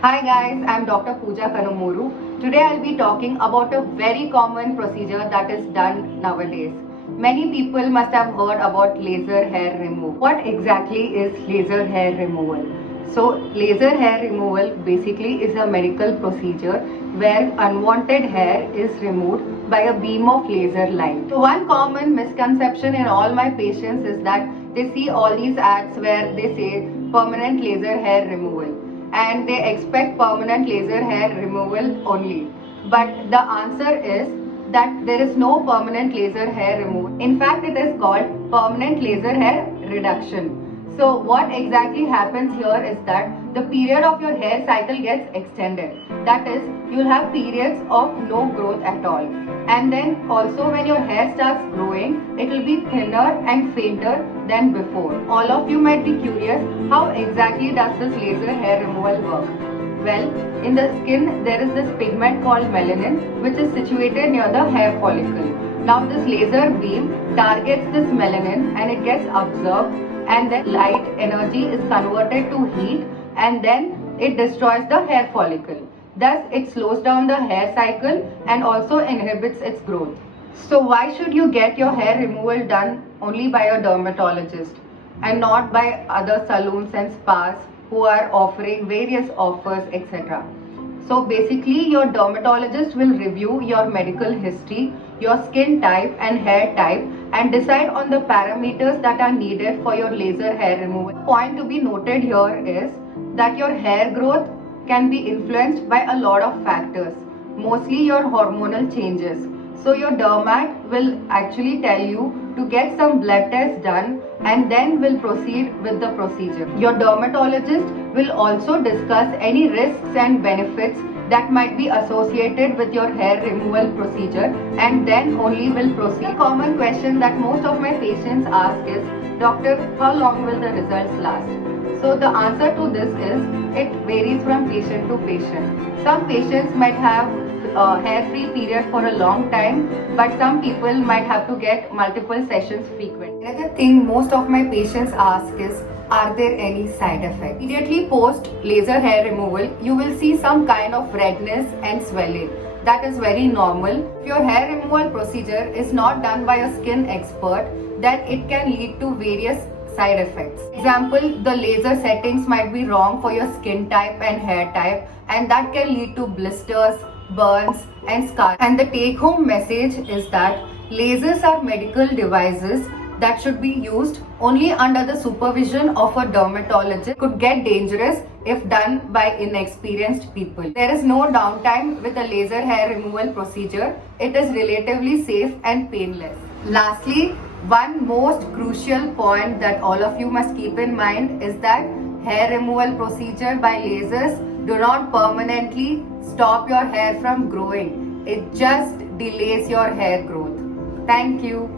Hi guys, I'm Dr. Pooja Kanumuru. Today I'll be talking about a very common procedure that is done nowadays. Many people must have heard about laser hair removal. What exactly is laser hair removal? So, laser hair removal basically is a medical procedure where unwanted hair is removed by a beam of laser light. So, one common misconception in all my patients is that they see all these ads where they say permanent laser hair removal and they expect permanent laser hair removal only. But the answer is that there is no permanent laser hair removal. In fact, it is called permanent laser hair reduction. So what exactly happens here is that the period of your hair cycle gets extended. That is, you'll have periods of no growth at all. And then also when your hair starts growing, it will be thinner and fainter than before. All of you might be curious, how exactly does this laser hair removal work? Well, in the skin there is this pigment called melanin which is situated near the hair follicle. Now this laser beam targets this melanin and it gets absorbed, and then light energy is converted to heat and then it destroys the hair follicle. Thus it slows down the hair cycle and also inhibits its growth. So why should you get your hair removal done only by a dermatologist and not by other salons and spas who are offering various offers, etc.? So basically your dermatologist will review your medical history, your skin type and hair type and decide on the parameters that are needed for your laser hair removal. The point to be noted here is that your hair growth can be influenced by a lot of factors, mostly your hormonal changes. So your dermat will actually tell you to get some blood tests done and then will proceed with the procedure. Your dermatologist will also discuss any risks and benefits that might be associated with your hair removal procedure and then only will proceed. A common question that most of my patients ask is, Doctor, how long will the results last? So the answer to this is, it varies from patient to patient. Some patients might have hair-free period for a long time, but some people might have to get multiple sessions frequently. Another thing most of my patients ask is, are there any side effects? Immediately post laser hair removal, you will see some kind of redness and swelling. That is very normal. If your hair removal procedure is not done by a skin expert, then it can lead to various side effects. Example, the laser settings might be wrong for your skin type and hair type, and that can lead to blisters, burns and scars. And the take home message is that lasers are medical devices that should be used only under the supervision of a dermatologist. Could get dangerous if done by inexperienced people. There is no downtime with a laser hair removal procedure. It is relatively safe and painless. Lastly, one most crucial point that all of you must keep in mind is that hair removal procedure by lasers do not permanently stop your hair from growing. It just delays your hair growth. Thank you.